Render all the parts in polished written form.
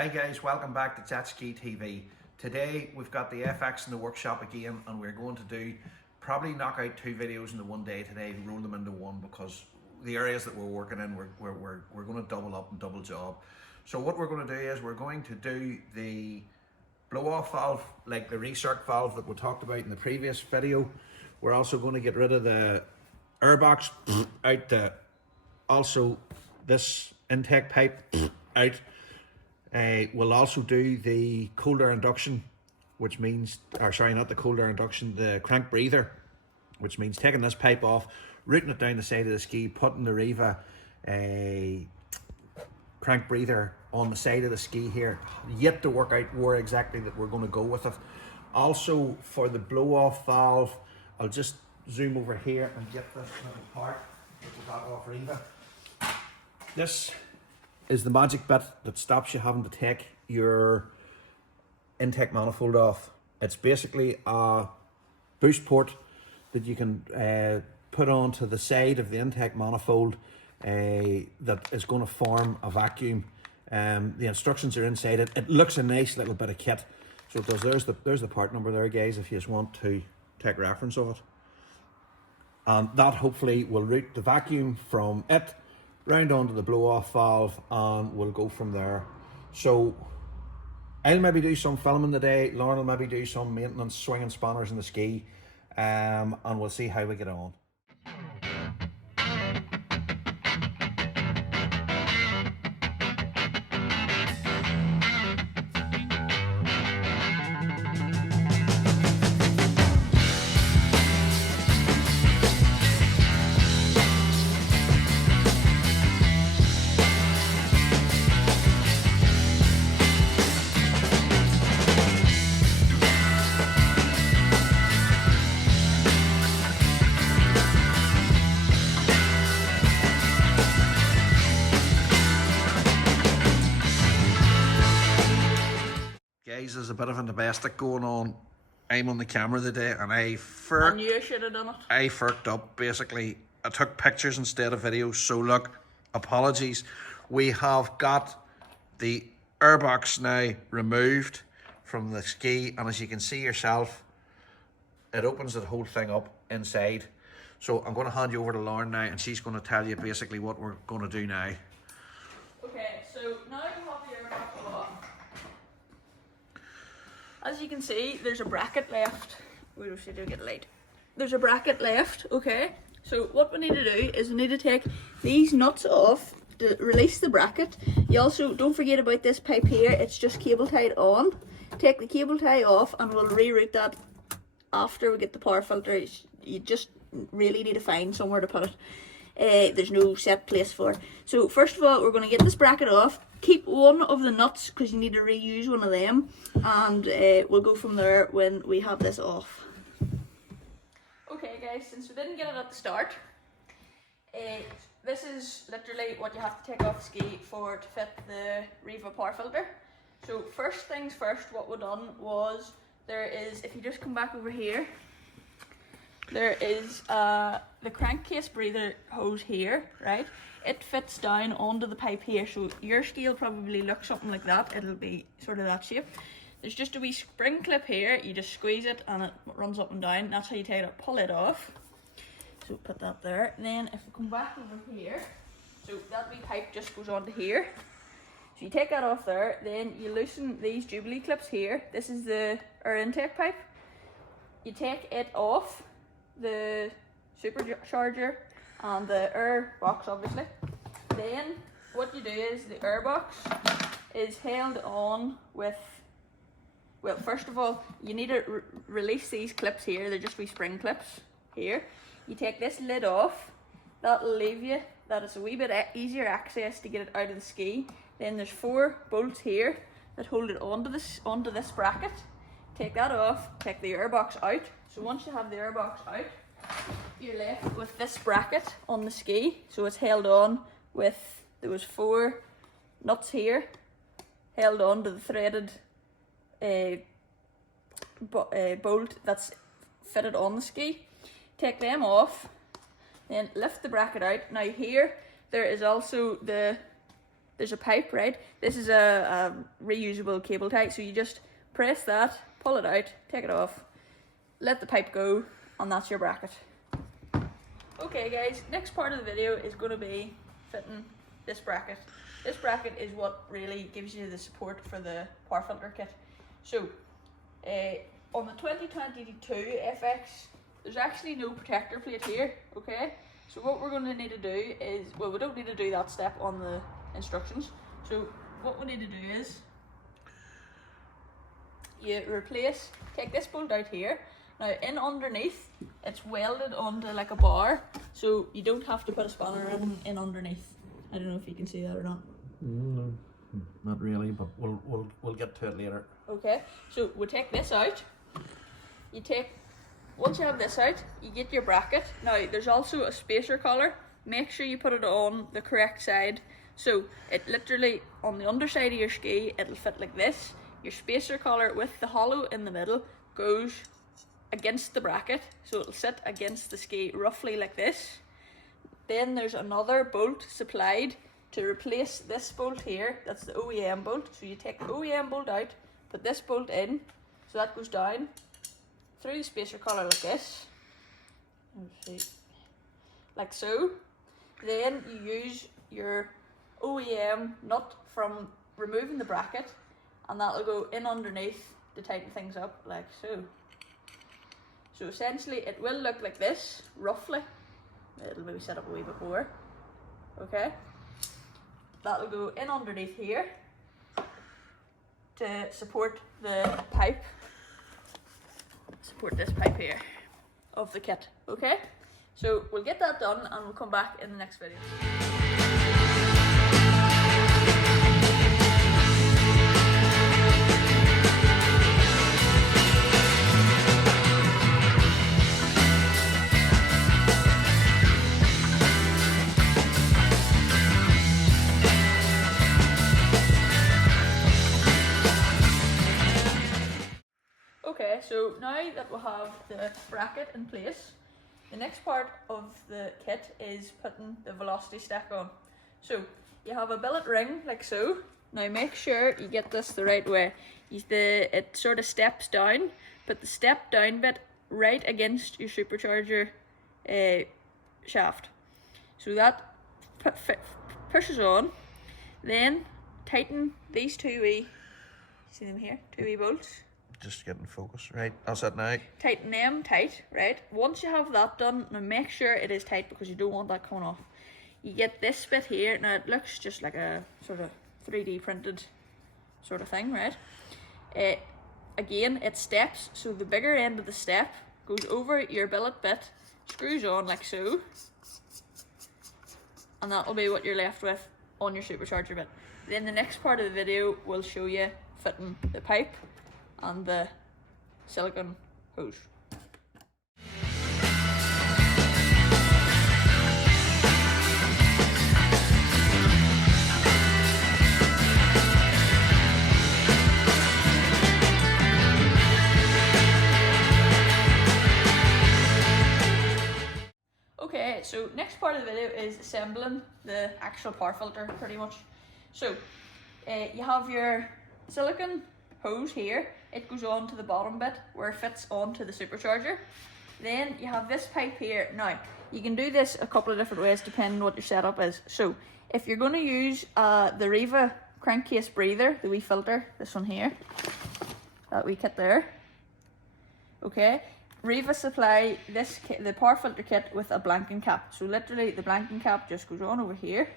Hi guys, welcome back to Jetski TV. Today we've got the FX in the workshop again, and we're going to probably knock out 2 videos into one day today, roll them into one, because the areas that we're working in, we're going to double up and double job. So what we're going to do is we're going to do the blow off valve, like the recirc valve that we talked about in the previous video. We're also going to get rid of the air box out, also this intake pipe out. We'll also do the cold air induction, which means, or sorry, not the cold air induction, the crank breather, which means taking this pipe off, routing it down the side of the ski, putting the Riva crank breather on the side of the ski here. Yet to work out where exactly that we're going to go with it. Also for the blow off valve, I'll just zoom over here and get this little part that we got off Riva. This is the magic bit that stops you having to take your intake manifold off. It's basically a boost port that you can put onto the side of the intake manifold that is going to form a vacuum. The instructions are inside it. It looks a nice little bit of kit. So it does. There's the part number there, guys, if you just want to take reference of it. And that hopefully will route the vacuum from it round onto the blow off valve, and we'll go from there. So I'll maybe do some filming today, Lauren will maybe do some maintenance, swinging spanners in the ski, and we'll see how we get on. Guys, there's a bit of a domestic going on. I'm on the camera today and I knew I should have done it. I furked up, basically. I took pictures instead of videos, so look, apologies. We have got the airbox now removed from the ski, and as you can see yourself, it opens the whole thing up inside. So I'm going to hand you over to Lauren now, and she's going to tell you basically what we're going to do now. Okay, so now you have the airbox off. As you can see, there's a bracket left. We should do get light. There's a bracket left, okay? So what we need to do is we need to take these nuts off to release the bracket. You also, don't forget about this pipe here, it's just cable tied on. Take the cable tie off and we'll reroute that after we get the power filter. You just really need to find somewhere to put it. There's no set place for it. So first of all, we're going to get this bracket off. Keep one of the nuts because you need to reuse one of them, and we'll go from there when we have this off. Okay guys, since we didn't get it at the start, this is literally what you have to take off the ski for to fit the Riva Power Filter. So first things first, what we done was, there is, if you just come back over here, there is the crankcase breather hose here, right? It fits down onto the pipe here, so your ski will probably look something like that. It'll be sort of that shape. There's just a wee spring clip here. You just squeeze it and it runs up and down. That's how you take it, pull it off. So put that there. And then if we come back over here, so that wee pipe just goes onto here. So you take that off there, then you loosen these Jubilee clips here. This is the air intake pipe. You take it off the supercharger and the air box, obviously. Then what you do is the air box is held on with, well, first of all, you need to release these clips here. They're just wee spring clips here. You take this lid off. That'll leave you, that is a wee bit easier access to get it out of the ski. Then there's 4 bolts here that hold it onto this bracket. Take that off, take the air box out. So once you have the air box out, you're left with this bracket on the ski. So it's held on with, there was 4 nuts here held on to the threaded bolt that's fitted on the ski. Take them off, then lift the bracket out. Now here there is also the there's a pipe, right? This is a reusable cable tie, so you just press that, pull it out, take it off, let the pipe go, and that's your bracket. Okay guys, next part of the video is going to be fitting this bracket. This bracket is what really gives you the support for the power filter kit. So, on the 2022 FX, there's actually no protector plate here, okay? So what we're going to need to do is, well, we don't need to do that step on the instructions. So what we need to do is, you take this bolt out here. Now in underneath, it's welded onto like a bar, so you don't have to put a spanner in underneath. I don't know if you can see that or not. No, not really, but we'll get to it later. Okay, so we take this out. Once you have this out, you get your bracket. Now there's also a spacer collar. Make sure you put it on the correct side. So it literally, on the underside of your ski, it'll fit like this. Your spacer collar with the hollow in the middle goes against the bracket, so it'll sit against the ski roughly like this. Then there's another bolt supplied to replace this bolt here. That's the OEM bolt. So you take the OEM bolt out, put this bolt in, so that goes down through the spacer collar like this. Let's see, like so. Then you use your OEM nut from removing the bracket, and that'll go in underneath to tighten things up like so. So essentially it will look like this, roughly. It'll maybe set up a wee bit more. Okay. That'll go in underneath here to support the pipe. Support this pipe here of the kit. Okay? So we'll get that done and we'll come back in the next video. Okay, so now that we have the bracket in place, the next part of the kit is putting the velocity stack on. So you have a billet ring like so. Now make sure you get this the right way. It sort of steps down. Put the step down bit right against your supercharger shaft. So that pushes on. Then tighten these two wee, see them here, two wee bolts. Just getting focused, right? That's it now. Tighten them tight, right? Once you have that done, now make sure it is tight because you don't want that coming off. You get this bit here, now it looks just like a sort of 3D printed sort of thing, right? Again, it steps, so the bigger end of the step goes over your billet bit, screws on like so, and that'll be what you're left with on your supercharger bit. Then the next part of the video will show you fitting the pipe and the silicone hose. Okay, so next part of the video is assembling the actual power filter pretty much. So you have your silicone hose here. It goes on to the bottom bit where it fits onto the supercharger. Then you have this pipe here. Now, you can do this a couple of different ways depending on what your setup is. So, if you're going to use the Riva Crankcase Breather, the wee filter, this one here, that wee kit there, okay, Riva supply this kit, the power filter kit, with a blanking cap. So literally the blanking cap just goes on over here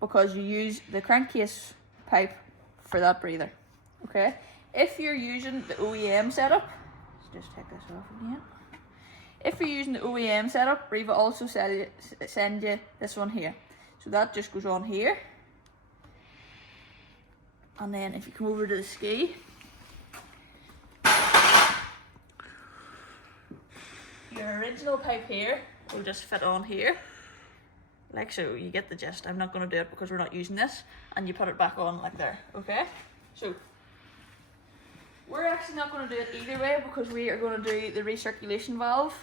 because you use the crankcase pipe for that breather. Okay, if you're using the OEM setup, let's just take this off again. If you're using the OEM setup, Riva also send you this one here. So that just goes on here. And then if you come over to the ski, your original pipe here will just fit on here. Like so, you get the gist. I'm not going to do it because we're not using this. And you put it back on like there, okay? So, we're actually not going to do it either way because we are going to do the recirculation valve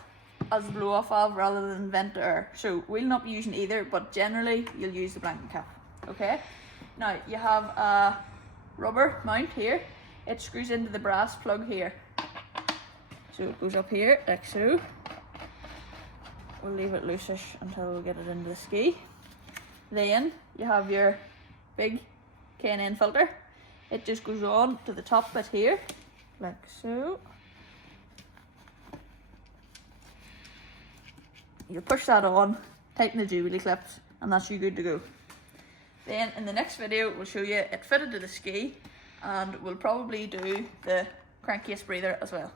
as the blow off valve rather than vent to air. So we'll not be using either, but generally you'll use the blanket cap. Okay? Now you have a rubber mount here. It screws into the brass plug here. So it goes up here like so. We'll leave it loosish until we get it into the ski. Then you have your big K&N filter. It just goes on to the top bit here, like so. You push that on, tighten the jubilee clips, and that's you good to go. Then in the next video we'll show you it fitted to the ski, and we'll probably do the crankcase breather as well.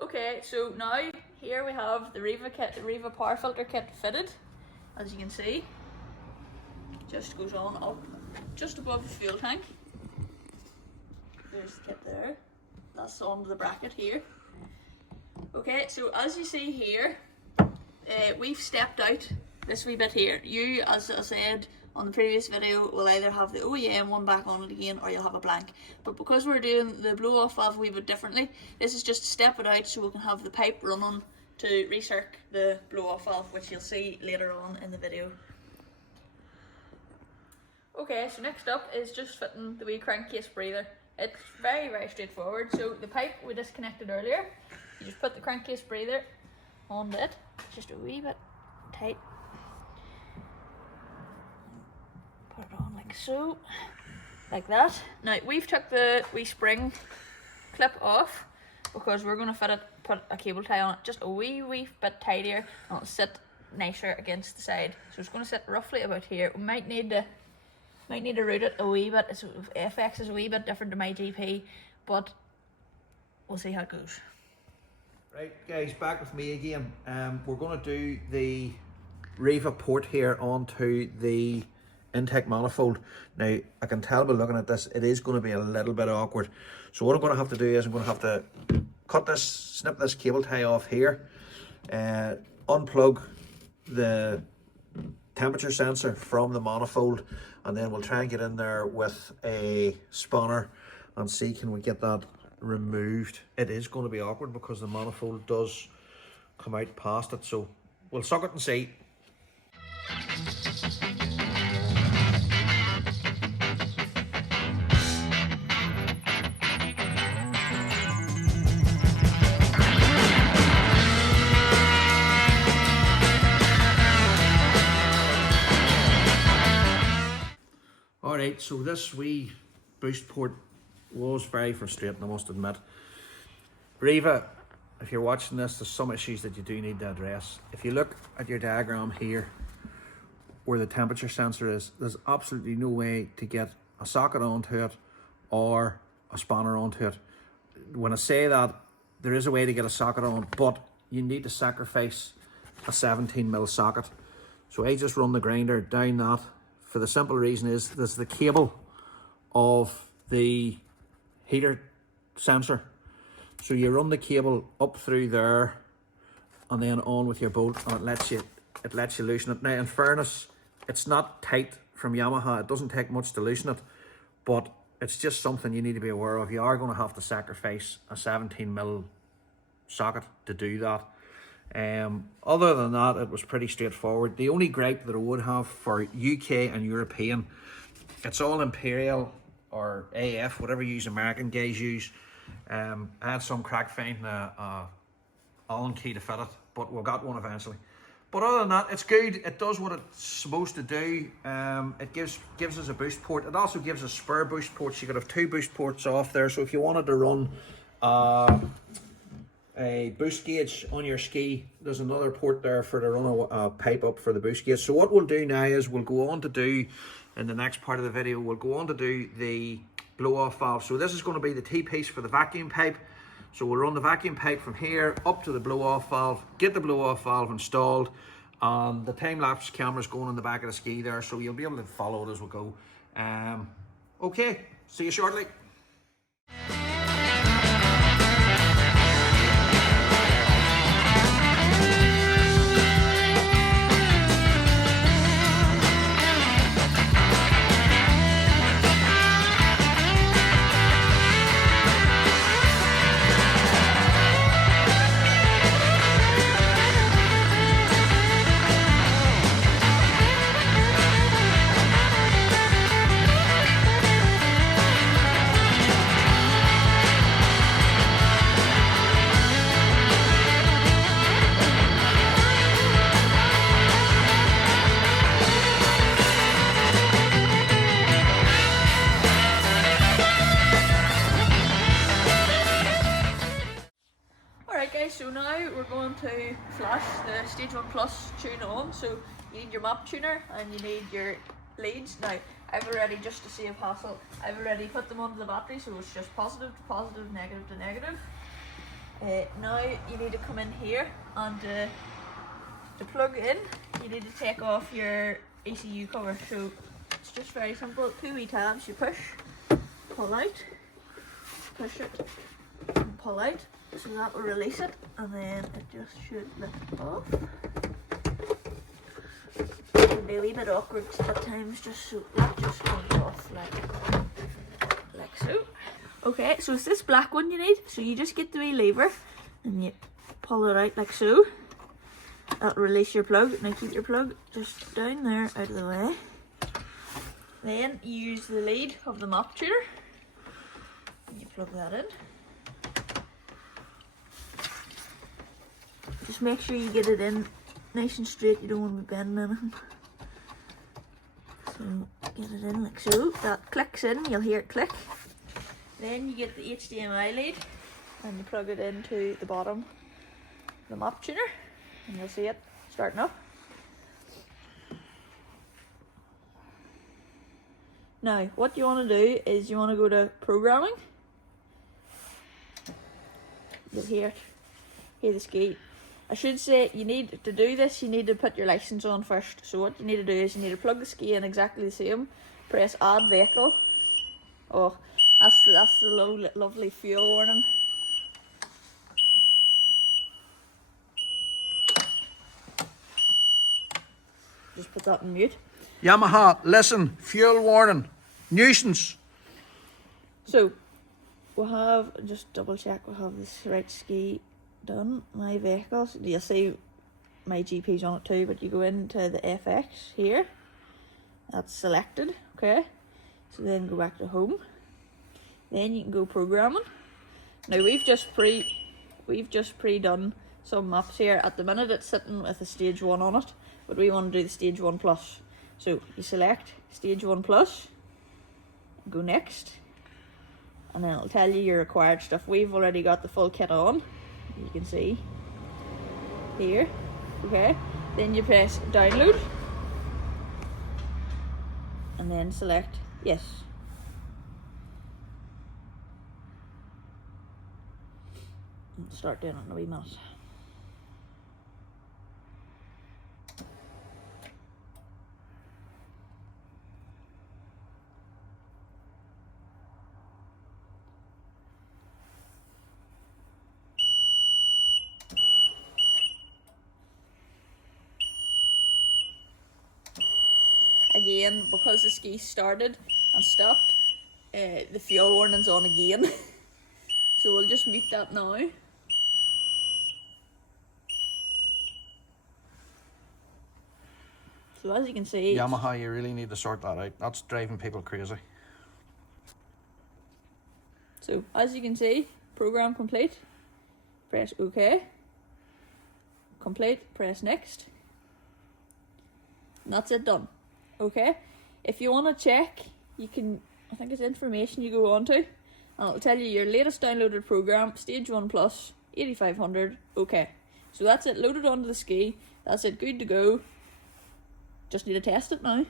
Okay, so now here we have the Riva Power Filter Kit fitted. As you can see, just goes on up just above the fuel tank. There's the kit there. That's on the bracket here. Okay, so as you see here, we've stepped out this wee bit here. You, as I said on the previous video, will either have the OEM one back on it again, or you'll have a blank. But because we're doing the blow off valve a wee bit differently, this is just to step it out so we can have the pipe running to recirc the blow off valve, which you'll see later on in the video. Okay, so next up is just fitting the wee crankcase breather. It's very, very straightforward. So the pipe we disconnected earlier, you just put the crankcase breather on it, just a wee bit tight. Put it on like so, like that. Now we've took the wee spring clip off because we're going to put a cable tie on it just a wee bit tighter, and it'll sit nicer against the side. So it's going to sit roughly about here. We might need to route it a wee bit. It's, FX is a wee bit different to my GP, but we'll see how it goes. Right guys, back with me again. We're going to do the Riva port here onto the intake manifold. Now I can tell by looking at this it is going to be a little bit awkward, so what I'm going to have to do is I'm going to have to snip this cable tie off here, unplug the temperature sensor from the manifold, and then we'll try and get in there with a spanner and see can we get that removed. It is going to be awkward because the manifold does come out past it, so we'll suck it and see. Alright, so this wee boost port was very frustrating, I must admit. Riva, if you're watching this, there's some issues that you do need to address. If you look at your diagram here, where the temperature sensor is, there's absolutely no way to get a socket onto it or a spanner onto it. When I say that, there is a way to get a socket on, but you need to sacrifice a 17mm socket. So I just run the grinder down that, for the simple reason is there's the cable of the heater sensor. So you run the cable up through there and then on with your bolt, and it lets you loosen it. Now in fairness, it's not tight from Yamaha, it doesn't take much to loosen it, but it's just something you need to be aware of. You are going to have to sacrifice a 17mm socket to do that. Other than that, it was pretty straightforward. The only gripe that I would have for UK and European, it's all Imperial or AF, whatever you American guys use. I had some crack finding a Allen key to fit it, but we got one eventually. But other than that, it's good. It does what it's supposed to do. It gives us a boost port. It also gives us spare boost ports. You could have 2 boost ports off there, so if you wanted to run a boost gauge on your ski, there's another port there for to run a pipe up for the boost gauge. So what we'll do now is we'll go on to do, in the next part of the video, we'll go on to do the blow off valve. So this is going to be the T-piece for the vacuum pipe. So we'll run the vacuum pipe from here up to the blow off valve, get the blow off valve installed, and the time-lapse camera's going on the back of the ski there, so you'll be able to follow it as we go. Okay, see you shortly. going to flash the Stage 1 Plus tune on. So you need your map tuner and you need your leads. Now, I've already, just to save hassle, I've already put them onto the battery, so it's just positive to positive, negative to negative. Now you need to come in here and to plug in, you need to take off your ECU cover. So it's just very simple. 2 wee tabs, you push, pull out, push it, and pull out. So that will release it, and then it just should lift off. It can be a wee bit awkward at times, just so that just comes off like so. Okay, so it's this black one you need. So you just get the wee lever and you pull it out like so. That'll release your plug. Now keep your plug just down there out of the way. Then you use the lead of the map tuner and you plug that in. Just make sure you get it in nice and straight, you don't want to be bending anything. So get it in like so. That clicks in, you'll hear it click. Then you get the HDMI lead and you plug it into the bottom of the map tuner and you'll see it starting up. Now what you want to do is you want to go to programming. You'll hear the ski. I should say, you need to do this, you need to put your license on first. So what you need to do is you need to plug the ski in exactly the same, press add vehicle. Oh, that's the lovely fuel warning. Just put that in mute. Yamaha, listen, fuel warning, nuisance. So we'll have, just double check we'll have this right ski done. My vehicles, you'll see my GP's on it too, but you go into the FX here, that's selected, okay, so then go back to home, then you can go programming. Now we've just pre-done some maps here. At the minute it's sitting with a stage 1 on it, but we want to do the stage 1 plus. So you select stage 1 plus, go next, and then it'll tell you your required stuff. We've already got the full kit on, you can see here, okay. Then you press download and then select yes. And start doing it in a wee minute. Again, because the ski started and stopped, the fuel warning's on again. So we'll just mute that now. So as you can see, Yamaha, you really need to sort that out. That's driving people crazy. So as you can see, program complete. Press OK. Complete, press next. And that's it, done. Okay, if you want to check, you can, I think it's information you go on to, and it'll tell you your latest downloaded program, stage 1 plus, 8500, okay. So that's it, loaded onto the ski, that's it, good to go. Just need to test it now.